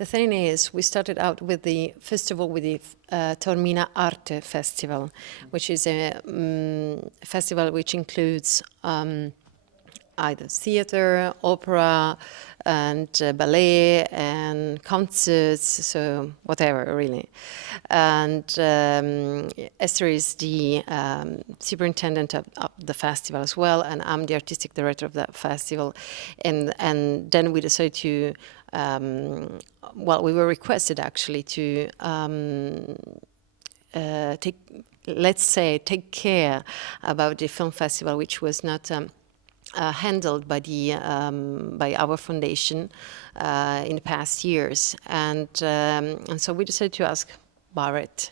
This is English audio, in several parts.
The thing is, we started out with the festival with the Taormina Arte Festival, which is a festival which includes either theater, opera, and ballet, and concerts, so whatever, really. And Esther is the superintendent of the festival as well, and I'm the artistic director of that festival. And then we decided to, we were requested actually to take care about the film festival, which was not handled by by our foundation in the past years, and so we decided to ask Barrett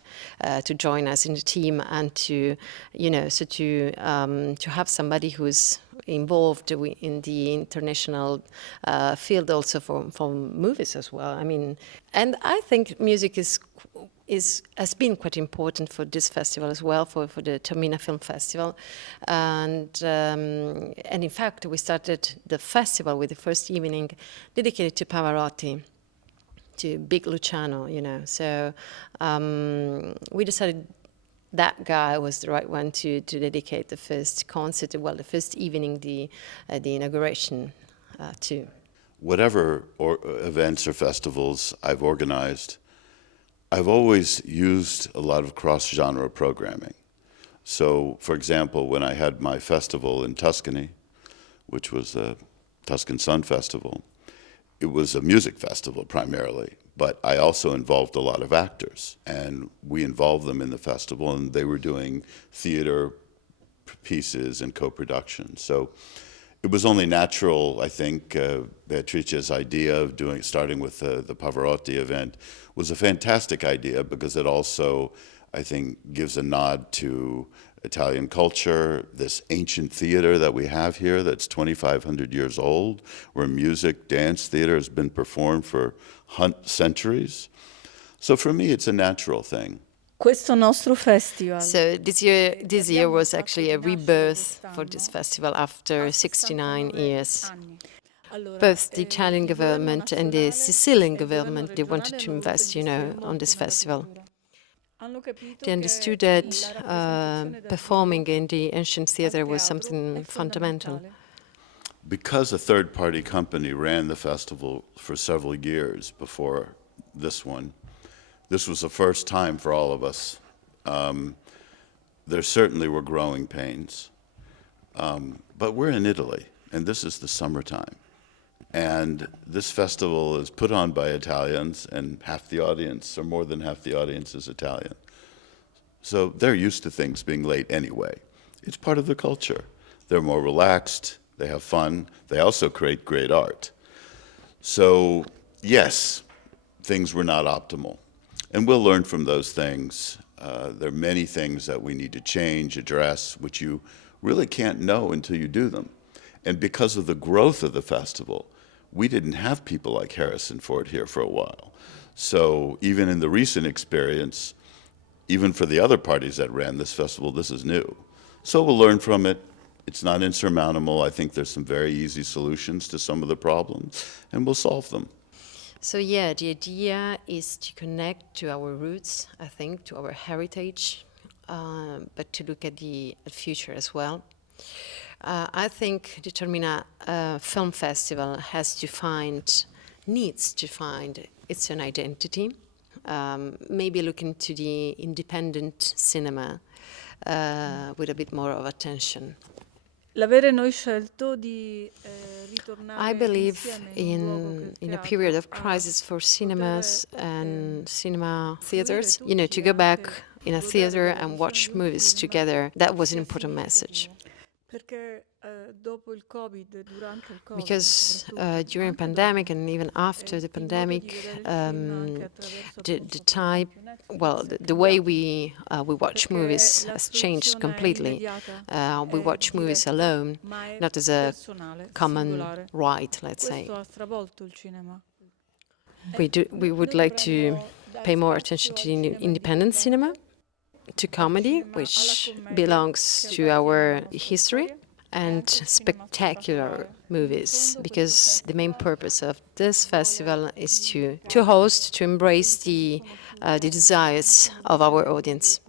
to join us in the team, and to have somebody who's involved in the international field also for movies as well. I mean, and I think music has been quite important for this festival as well, for the Taormina Film Festival, and in fact we started the festival with the first evening dedicated to Pavarotti, to Big Luciano, So we decided that guy was the right one to dedicate the first concert, the first evening, the inauguration to. Whatever events or festivals I've organized, I've always used a lot of cross-genre programming. So, for example, when I had my festival in Tuscany, which was the Tuscan Sun Festival, it was a music festival primarily, but I also involved a lot of actors, and we involved them in the festival, and they were doing theater pieces and co-production. So it was only natural, I think, Beatrice's idea of starting with the Pavarotti event was a fantastic idea, because it also, I think, gives a nod to Italian culture, this ancient theater that we have here that's 2,500 years old, where music, dance, theater has been performed for centuries. So for me, it's a natural thing. Questo nostro festival. So this year was actually a rebirth for this festival after 69 years. Both the Italian government and the Sicilian government, they wanted to invest, on this festival. They understood that performing in the ancient theater was something fundamental. Because a third-party company ran the festival for several years before this one, this was the first time for all of us. There certainly were growing pains. But we're in Italy, and this is the summertime. And this festival is put on by Italians, and half the audience, or more than half the audience, is Italian. So they're used to things being late anyway. It's part of the culture. They're more relaxed, they have fun, they also create great art. So yes, things were not optimal. And we'll learn from those things. There are many things that we need to change, address, which you really can't know until you do them. And because of the growth of the festival, we didn't have people like Harrison Ford here for a while. So even in the recent experience, even for the other parties that ran this festival, this is new. So we'll learn from it. It's not insurmountable. I think there's some very easy solutions to some of the problems, and we'll solve them. So yeah, the idea is to connect to our roots, I think, to our heritage, but to look at the future as well. I think the Taormina Film Festival needs to find its own identity, maybe look into the independent cinema with a bit more of attention. I believe in a period of crisis for cinemas and cinema theaters, to go back in a theater and watch movies together. That was an important message. Because during pandemic and even after the pandemic, the way we watch movies has changed completely. We watch movies alone, not as a common right, let's say. We would like to pay more attention to the independent cinema, to comedy, which belongs to our history, and spectacular movies, because the main purpose of this festival is to host, to embrace the desires of our audience.